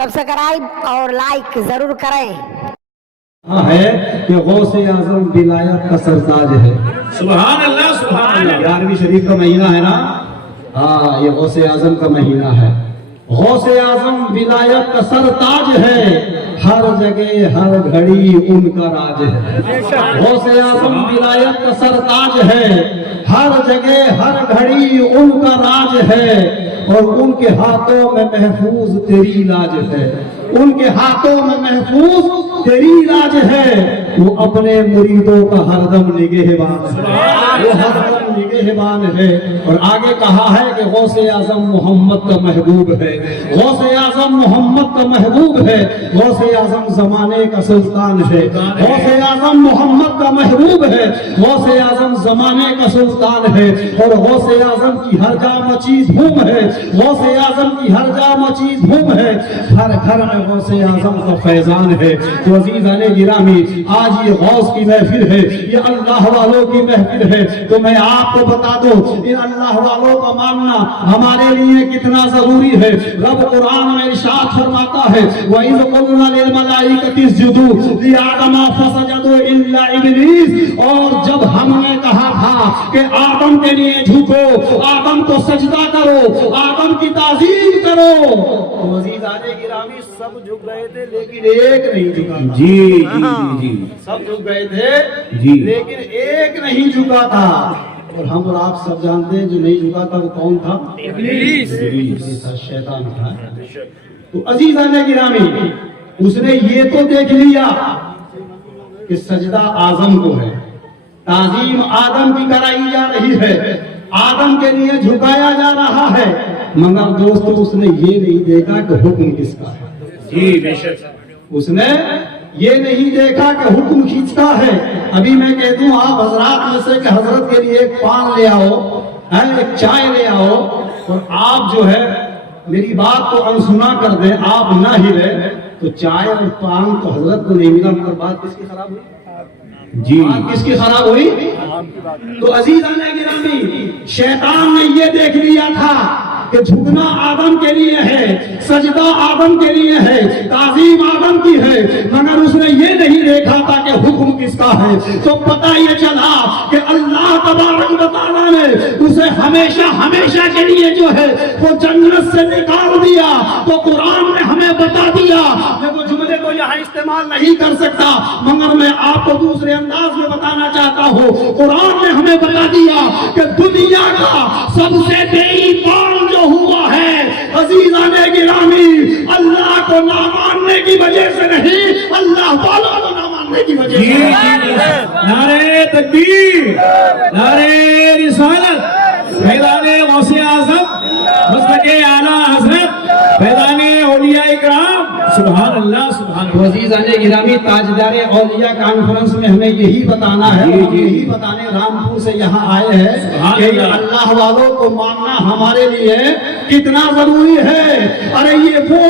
Subscribe और like जरूर करें। है कि गौस आजम विलायत का सरताज है। सुभान अल्लाह सुभान अल्लाह। 11वीं शरीफ का महीना है ना, हाँ ये गौस आजम का महीना है। गौस आजम विलायत का सरताज है, हर जगह हर घड़ी उनका राज है। गौस आजम विलायत का सरताज है, हर जगह हर घड़ी उनका राज है, और उनके हाथों में महफूज तेरी इलाज है। उनके हाथों में महफूज तेरी इलाज है। वो अपने मुरीदों का हरदम निगहबान है, वो हरदम निगहबान है। और आगे कहा है कि गौसे आजम मोहम्मद का महबूब है, गौसे आजम मोहम्मद का महबूब है, गौसे आजम जमाने का सुल्तान है, गौसे आजम मोहम्मद का महबूब है, गौसे आजम जमाने का सुल्तान है। और गौसे आजम की हर जा मची धूम है, गौसे आजम की हर जा मची धूम है, हर घर में गौसे आजम का फैजान है। तो अजीज़ाने गिरामी, आज ये गौस की महफिल है, ये अल्लाह वालों की महफिल है। तो मैं आपको बता दूं, इन अल्लाह वालों का मानना हमारे लिए कितना जरूरी है। रब कुरान में इरशाद फरमाता है, वइज़ क़ुलना लिल मलाइकति इसजुदू लिआदम फसजदू इल्ला इब्लीस। और जब हमने कहा था कि आदम के लिए झुको, आदम को सजदा करो, आदम की ताज़ीम करो, तो अजीज़ाने गिरामी सब झुक गए थे लेकिन एक नहीं झुका। जी जी जी सब झुक गए थे जी, लेकिन एक नहीं झुका था। और हम और आप सब जानते हैं जो नहीं झुका था वो कौन था? इब्लीस। इब्लीस था, शैतान था। तो अजीज़ाने गिरामी, उसने ये तो देख लिया कि सजदा आजम को है, ताजीम आदम की कराई जा रही है, आदम के लिए झुकाया जा रहा है, मगर दोस्तों उसने ये नहीं देखा कि हुक्म किसका है। जी बेशक उसने ये नहीं देखा कि हुक्म किसका है। अभी मैं कह दूं आप हजरात में से कि हजरत के लिए एक पान ले आओ, एक चाय ले आओ, और आप जो है मेरी बात को अनसुना कर दें, आप ना ही रहे, तो चाय और पान तो हजरत को नहीं मिला, मगर बात किसकी खराब हुई? जी किसकी खराब हुई? तो अजीज़ाने गिरामी, शैतान ने ये देख लिया था कि झुकना आदम के लिए है, सजदा आदम के लिए है, ताज़ीम आदम की है, मगर उसने ये नहीं देखा था कि हुक्म किसका है। तो पता ये चला कि अल्लाह तबारक व तआला ने उसे हमेशा हमेशा के लिए जो है वो जन्नत से निकाल दिया। तो कुरान ने हमें बता दिया, मैं वो जुमले को यहाँ इस्तेमाल नहीं कर सकता, मगर मैं आपको दूसरे अंदाज में बताना चाहता हूँ। कुरान ने हमें बता दिया कि दुनिया का सबसे बेईमान जो हुआ है अजीज़ाने गिरामी, अल्लाह को ना मानने की वजह से नहीं, अल्लाह वालों को ना मानने की वजह से। नारे तकबीर, नारे रिसालत, फैज़ाने गौसे आज़म, मस्तके आला हज़रत, फैज़ाने औलिया इकराम, सुभान अल्लाह सुभान अल्लाह। अजीज़ाने गिरामी, ताजदारे औलिया कॉन्फ्रेंस में हमें यही बताना है, यही बताने रामपुर से यहाँ आए हैं कि अल्लाह वालों को मानना हमारे लिए कितना जरूरी है। अरे ये वो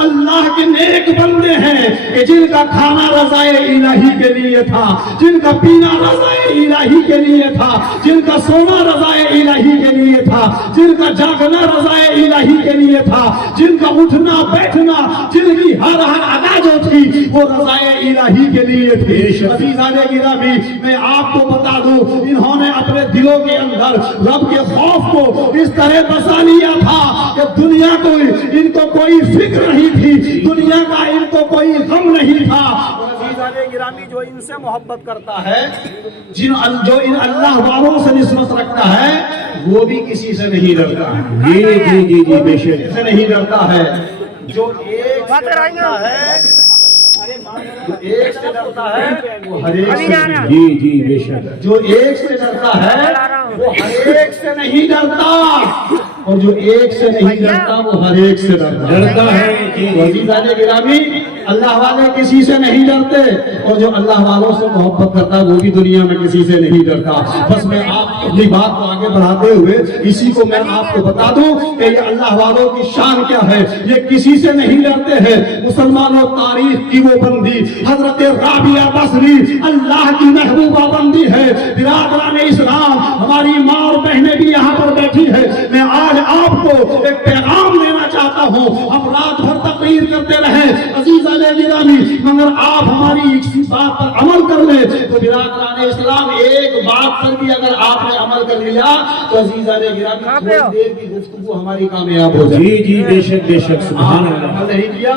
अल्लाह के नेक बंदे हैं कि जिनका खाना रज़ाए इलाही के लिए था, जिनका पीना रज़ाए इलाही के लिए था, जिनका सोना रज़ाए इलाही के लिए था, जिनका जागना रज़ाए इलाही के लिए था, जिनका उठना बैठना, जिनकी हर हर अदा जो थी वो रज़ाए इलाही के लिए थी। अज़ीज़ाने गिरामी, मैं आपको बता दूं, इन्होंने अपने दिलों के अंदर रब के खौफ को इस तरह बसा लिया था कि दुनिया को इनको कोई फिक्र नहीं थी, दुनिया का इनको कोई गम नहीं था। अज़ीज़ाने गिरामी, जो इनसे मोहब्बत करता है, जो इन अल्लाह वालों से निस्बत रखता है, वो भी किसी से नहीं डरता है। जी जी जी जी बेशक से नहीं डरता है। जो एक से डरता है, जो एक से डरता है वो हर एक से, जी जी बेशक, जो एक से डरता है वो हर एक से नहीं डरता, और जो एक से नहीं डरता वो हर एक से डरता है। अज़ीज़ाने गिरामी, अल्लाह वाले किसी से नहीं डरते, और जो अल्लाह वालों से मोहब्बत करता है वो भी दुनिया में किसी से नहीं डरता। बस मैं आप अपनी बात को आगे बढ़ाते हुए इसी को मैं आपको बता दूं कि ये अल्लाह वालों की शान क्या है। ये किसी से नहीं डरते हैं। मुसलमानों, तारीख की वो बंदी हजरत राबिया बसरी अल्लाह की महबूबा बंदी है। बिरादरान इस्लाम, हमारी माँ और बहनें भी यहाँ पर बैठी है। मैं आज आपको एक पैगाम देना چاہتا ہوں ہم رات بھر تقریر کرتے رہے عزیزان گرامی مگر آپ ہماری اسی بات پر عمل کر لیں تو برادران اسلام ایک بات پر بھی اگر آپ نے عمل کر لیا تو عزیزان گرامی تھوڑی دیر کی گفتگو ہماری کامیاب ہو جائے. جی جی بے شک سبحان اللہ. عمل نہیں کیا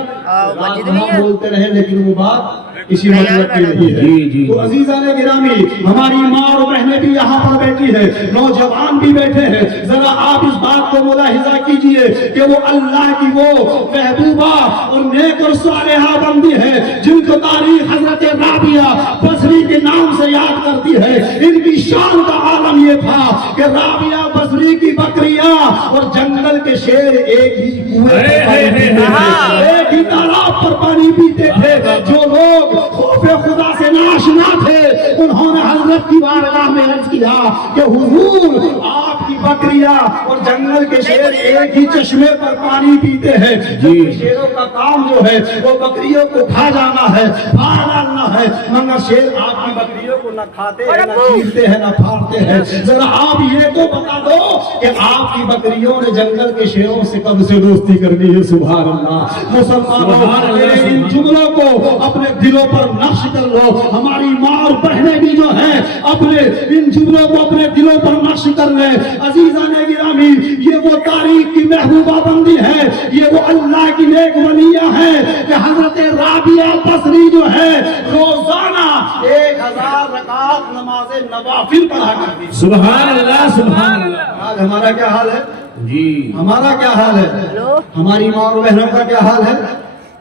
رات ہم بولتے رہے لیکن وہ بات کسی مطلب کی نہیں ہے. تو عزیزان گرامی ہماری ماں اور بہنیں بھی یہاں پر بیٹھی ہے نوجوان بھی بیٹھے ہیں ذرا آپ اس بات کو ملاحظہ کیجئے کہ وہ اللہ کی وہ محبوبہ اور نیک اور صالحہ بندی ہے جن کو تاریخ حضرت رابعہ بصری کے نام سے یاد کرتی ہے. ان کی شان کا عالم یہ تھا کہ رابعہ بصری کی بکریاں اور جنگل کے شیر ایک ہی کنویں پر پانی پیتے تھے ایک ہی تالاب پر پانی پیتے تھے. جو لوگ خوف خدا سے ناشنا تھے انہوں نے حضرت کی بارگاہ میں عرض کیا کہ حضور آپ کی بکریاں اور جنگل کے شیر ایک ہی چشمے پر پانی پیتے ہیں. شیروں کا کام جو ہے وہ بکریوں کو کھا جانا ہے پھاڑ ڈالنا ہے مگر شیر آپ کی بکریوں کو نہ کھاتے ہیں نہ چیرتے ہیں نہ پھاڑتے ہیں. ذرا آپ یہ تو بتا دو کہ آپ کی بکریوں نے جنگل کے شیروں سے کب سے دوستی کر لی ہے. سبحان اللہ. مسلمانوں ان جملوں کو اپنے دلوں پر نقش کر لو. ہماری ماں اور بہنیں بھی جو ہیں اپنے ان جملوں کو اپنے دلوں پر نقش کر لیں. عزیزان گرامی یہ وہ تاریخ کی محبوبہ بندی ہے یہ وہ اللہ کی نیک ولیہ ہے کہ حضرت رابعہ بصری جو ہے روزانہ 1000 رکعت نماز نوافل پڑھا کرتی. سبحان اللہ سبحان اللہ. آج ہمارا کیا حال ہے جی ہمارا کیا حال ہے ہماری ماں اور بہنوں کا کیا حال ہے.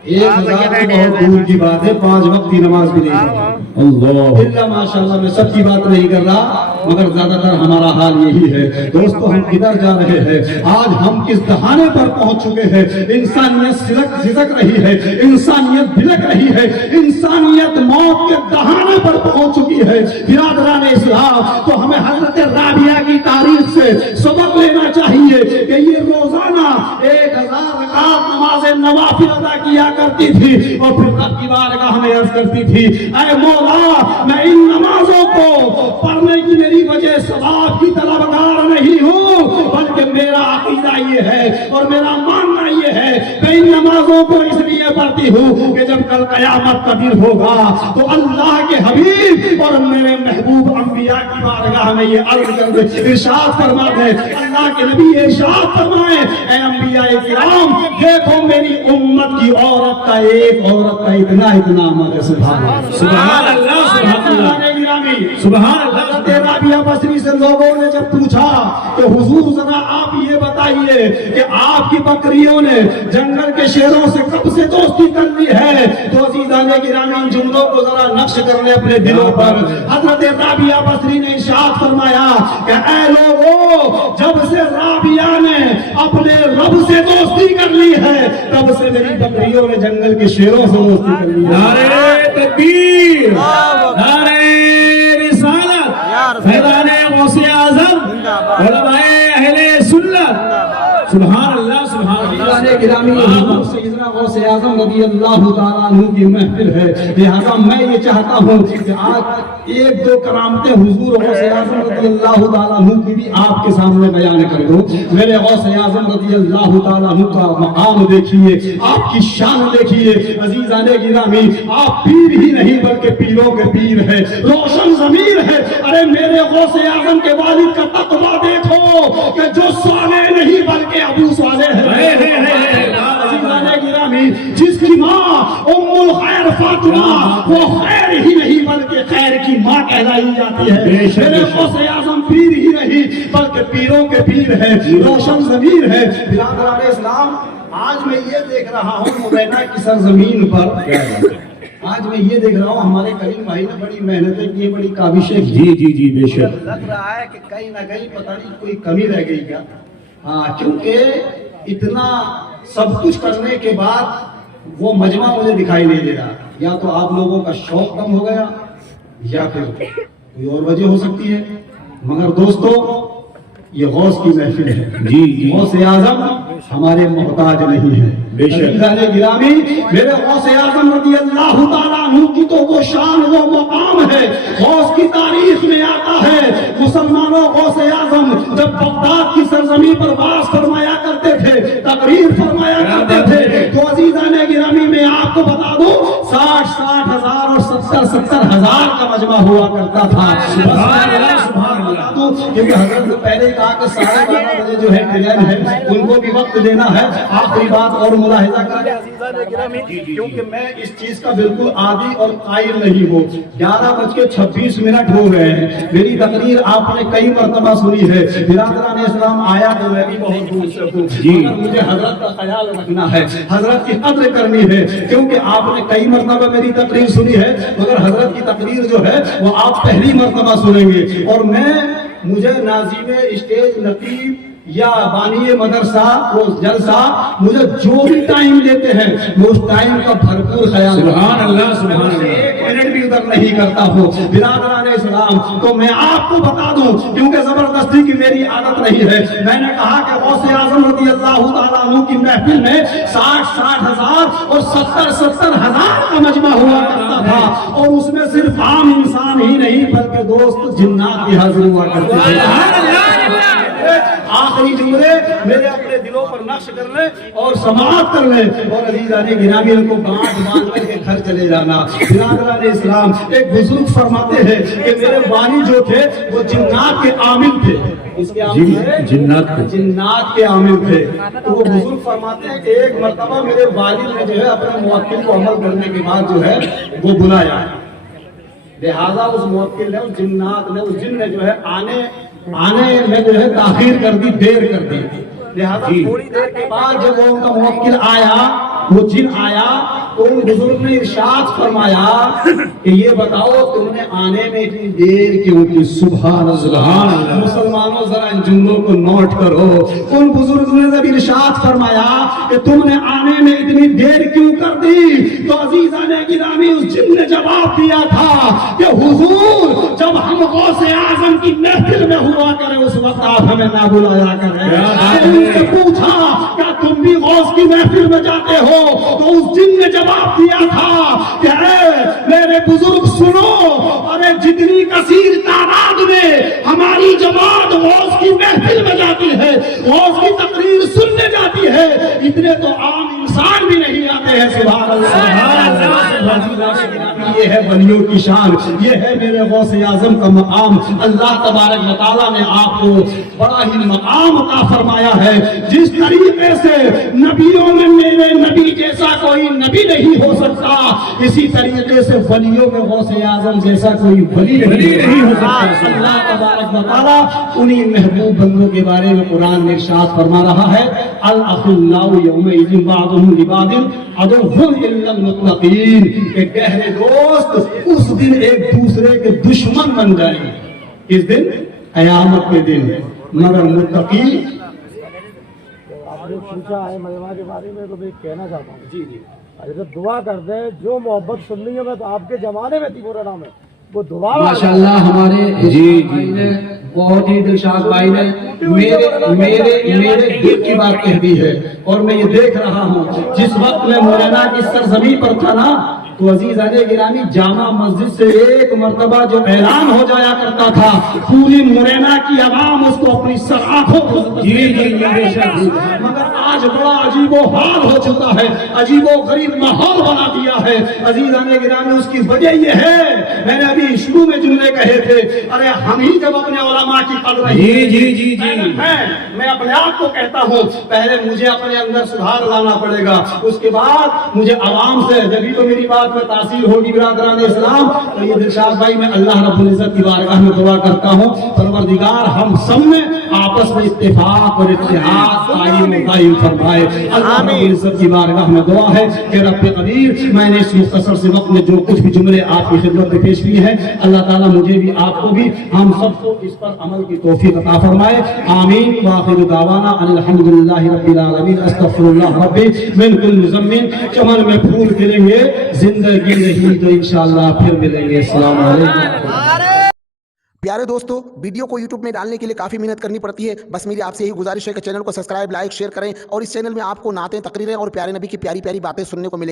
1000 تو بہت دور کی بات ہے 5 وقت کی نماز بھی نہیں اللہ اللہ ماشاءاللہ میں سب کی بات نہیں کر رہا مگر زیادہ تر ہمارا حال یہی ہے. دوستو ہم کدھر جا رہے ہیں آج ہم کس دہانے پر پہنچ چکے ہیں. انسانیت سلک رہی ہے انسانیت بھلک رہی ہے انسانیت موت کے دہانے پر پہنچ چکی ہے. برادران اسلام تو ہمیں حضرت رابعہ کی تاریخ سے سبق لینا چاہیے کہ یہ روزانہ 1000 رکعت نماز نوافل ادا کیا کرتی تھی اور پھر رب کی بارگاہ میں عرض کرتی تھی اے مولا میں ان نمازوں کو پڑھنے کی میری وجہ ثواب کی طلبگار نہیں ہوں بلکہ میرا عقیدہ یہ ہے اور میرا ماننا یہ ہے کہ ان نمازوں کو اس لیے پڑھتی ہوں کہ جب کل قیامت کا دن ہوگا تو اللہ کے حبیب اور میرے محبوب انبیاء کی بارگاہ میں یہ عرض کر دے ارشاد فرما دے اللہ کے نبی ارشاد فرمائے اے انبیاء کرام دیکھو میری امت کی عورت کا ایک عورت کا اتنا عمل ہے. سبحان اللہ سبحان اللہ سبحان اللہ سبحان اللہ. حضرت رابعہ بصری سے لوگوں نے جب پوچھا کہ حضور ذرا آپ یہ بتائیے کہ آپ کی بکریوں نے جنگل کے شیروں سے کب سے دوستی کر لی ہے تو عزیزان گرامی ان جملوں کو ذرا نقش کر لیں اپنے دلوں پر. حضرت رابعہ بصری نے ارشاد فرمایا کہ اے لوگوں جب سے رابعہ نے اپنے رب سے دوستی کر لی ہے تب سے میری بکریوں نے جنگل کے شیروں سے دوستی کر لی ہے. نعرہ تکبیر نعرہ رسالت فیضان غوث اعظم علماء اہل سنت. سبحان اللہ سبحان اللہ. گرامی حضور سیدنا غوث اعظم رضی اللہ تعالیٰ عنہ کی محفل ہے لہذا میں یہ چاہتا ہوں کہ آج 1-2 کرامتیں حضور غوث اعظم رضی اللہ تعالیٰ عنہ کی بھی آپ کے سامنے بیان کر دو. میرے غوث اعظم رضی اللہ تعالیٰ عنہ کا مقام دیکھیے آپ کی شان دیکھیے. عزیزان گرامی آپ پیر ہی نہیں بلکہ پیروں کے پیر ہے روشن ضمیر ہے. ارے میرے غوث اعظم کے والد کا تقویٰ دیکھو کہ جو صالح نہیں بلکہ ابو صالح ہے. عزیزان گرامی جس کی ماں ام الخیر فاطمہ وہ خیر ہی نہیں بلکہ خیر کی ماں کہلائی جاتی ہے. میرے غوث اعظم پیر ہی نہیں بلکہ پیروں کے پیر ہے روشن ضمیر ہے. برادران اسلام آج میں یہ دیکھ رہا ہوں مبینہ کی سرزمین پر آج میں یہ دیکھ رہا ہوں ہمارے کریم بھائی نے بڑی محنتیں کی بڑی کاوشیں کی. جی بے شک. لگ رہا ہے کہ کہیں نہ کہیں پتہ نہیں کوئی کمی رہ گئی کیا. ہاں کیونکہ اتنا سب کچھ کرنے کے بعد وہ مجمع مجھے دکھائی نہیں دے رہا. یا تو آپ لوگوں کا شوق کم ہو گیا یا پھر کوئی اور وجہ ہو سکتی ہے مگر دوستو یہ غوث کی محفل ہے. جی غوث اعظم हमारे मोहताज नहीं है। अज़ीज़ाने गिरामी, मेरे गौसे आज़म रज़ी अल्लाह ताला अन्हु की तो वो शान, वो मकाम है, गौस की तारीख में आता है। मुसलमानों, गौसे आज़म जब बगदाद की सरजमी पर वास फरमाया करते थे, तकरीर फरमाया करते थे, तो अज़ीज़ाने गिरामी मैं आपको बता दूं 60 हजार और 70 हजार का मजमा हुआ करता था। क्योंकि हजरत ने पहले ही कहा कि 12:30 बजे जो है ट्रेन है, उनको भी वक्त देना है। आखिरी बात और मुलाहिजा करें अज़ीज़ाने गिरामी, क्योंकि मैं इस चीज का बिल्कुल आदी और कायल नहीं हूँ। 11:26 हो गए हैं। मेरी तकरीर आपने कई मरतबा सुनी है। बिरादरान इस्लाम आया तो मैं भी बहुत दूर से हूँ, मगर मुझे हजरत का ख्याल रखना है, हजरत की कद्र करनी है, क्योंकि आपने कई मरतबा मेरी तकरीर सुनी है, मगर हजरत की तकरीर जो है वो आप पहली मरतबा सुनेंगे। और मुझे नाज़िम स्टेज, नकीब या बानी मदरसा, वो जलसा, मुझे जो भी टाइम देते हैं मैं उस टाइम का भरपूर ख्याल, सुभान अल्लाह, सुभान अल्लाह, 1 मिनट भी उधर नहीं करता हूँ। बिरादरान इस्लाम, तो मैं आपको बता दूं, क्योंकि जबरदस्ती की मेरी आदत नहीं है। मैंने कहा कि गौसे आज़म रज़ी अल्लाह ताला अन्हु की महफिल में 60 हजार और 70 हजार का मजमा हुआ करता था, और उसमें सिर्फ आम इंसान ही नहीं बल्कि दोस्त जिन्नात भी हाजिर हुआ करते थे। आखिरी जुमले मेरे अपने दिलों पर नक्श कर ले और समाप्त कर ले, और अज़ीज़ाने गिरामी को गांठ बांध करके घर चले जाना। बिरादरान इस्लाम, एक बुजुर्ग फरमाते हैं कि मेरे वाली जो थे वो जिन्नात के आमिल थे। इसके आमिल थे? जिन्नात के आमिल थे। तो वो बुजुर्ग फरमाते हैं कि एक मर्तबा मेरे वालिद ने जो है अपने मुवक्किल को अमल करने के बाद जो है वो बुलाया, लिहाजा उस मुवक्किल ने, उस जिन्नात ने, उस जिन ने जो है आने में जो है ताखीर कर दी, देर कर दी। लिहाजा थोड़ी देर के बाद जब वो उनका मुवक्किल आया, वो जिन आया, तो उन बुजुर्ग ने इरशाद फरमाया कि ये बताओ तुमने आने में इतनी देर क्यों की? सुभान अल्लाह। मुसलमानों जरा इन जुमलों को नोट करो। उन बुजुर्ग ने जब इरशाद फरमाया कि तुमने आने में इतनी देर क्यों कर दी, तो अज़ीज़ाने गिरामी उस जिन ने जवाब दिया था कि हुजूर, जब हम गौसे आज़म की महफिल में हुआ करें उस वक्त आप हमें ना बुलाया करें। उनसे पूछा क्या तुम भी गौस की महफिल में जाते हो? तो उस जिन ने जवाब दिया था कि मेरे बुजुर्ग सुनो, अरे जितनी कसीर तादाद में हमारी जमात गौस की महफिल में जाती है, गौस की तकरीर सुनने जाती है, इतने तो आम इंसान भी नहीं आते हैं। सुभान अल्लाह। ये है वलियों की शान, ये है मेरे गौसे आज़म का मकाम। अल्लाह तबारक व तआला ने आपको बड़ा ही मकाम अता फरमाया है। जिस तरीके से नबियों में मेरे नबी जैसा कोई नबी नहीं हो सकता, इसी तरीके से वलियों में गौसे आज़म जैसा कोई वली नहीं हो सकता। अल्लाह तबारक व तआला उन्हीं महबूब बंदों के बारे में कुरान में इरशाद फरमा रहा है, अल अखिल्लाउ यौमइज़िन बादुहुम लिबादिन अदुव्वुन इल्लल मुत्तक़ीन, के गहरे दोस्त उस दिन एक दूसरे के दुश्मन बन जाएंगे। किस दिन? क़यामत के दिन। मगर मुत्तक़ी, आपने पूछा है मजमा के बारे में, तो मैं कहना चाहता हूँ जी अरे तो दुआ करते हैं, जो मोहब्बत सुननी है, मैं तो आपके जमाने में थी पूरा नाम है वो दुआ। माशाल्लाह हमारे जी ने बहुत ही दिलशाद भाई ने मेरे दिल की बात कह दी है। और मैं ये देख रहा हूँ, जिस वक्त मैं मुरैना की सरजमी पर था ना, तो अज़ीज़ाने गिरामी जामा मस्जिद से एक मर्तबा जो ऐलान हो जाया करता था, पूरी मुरैना की आवाम उसको अपनी सर आंखों को मगर आज बड़ा अजीबो हाल हो चुका है, अजीबो गरीब माहौल बना दिया है। अज़ीज़ाने गिरामी उसकी वजह ये है, मैंने अभी शुरू में जुमले कहे थे, अरे हम ही जब अपने उलमा की कदर जी मैं अपने आप को कहता हूँ, पहले मुझे अपने अंदर सुधार लाना पड़ेगा, उसके बाद मुझे आवाम से, जब तो मेरी बात में तासीर होगी। बिरादरान इस्लाम, तो ये दिलशाद भाई, मैं अल्लाह रब्बुल इज्जत की बारगाह में दुआ करता हूँ, परवरदिगार हम सब में आपस में इत्तेफाक और इत्तेहाद कायम फरमाए। अल्लाह रब्बुल इज्जत की बारगाह में दुआ है कि रब्बे कदीर, मैंने इस मुख्तसर से वक्त में जो कुछ भी जुमले आपकी खिदमत में पेश किए हैं, अल्लाह ताला मुझे भी, आपको भी, हम सबको इस पर अमल की तौफीक अता फरमाए। आमीन। व आखिरु दावाना अनिल हम्दुलिल्लाहि रब्बिल आलमीन। अस्तगफिरुल्लाह रब्बी मिन कुल्लि ज़म्बिन। चमन में फूल खिलेंगे, जिंदगी नहीं तो इंशाअल्लाह फिर मिलेंगे। अस्सलाम वालेकुम। پیارے دوستو، ویڈیو کو یوٹیوب میں ڈالنے کے لیے کافی محنت کرنی پڑتی ہے، بس میری آپ سے یہی گزارش ہے کہ چینل کو سبسکرائب، لائک، شیئر کریں، اور اس چینل میں آپ کو نعتیں، تقریریں اور پیارے نبی کی پیاری پیاری باتیں سننے کو ملیں گی۔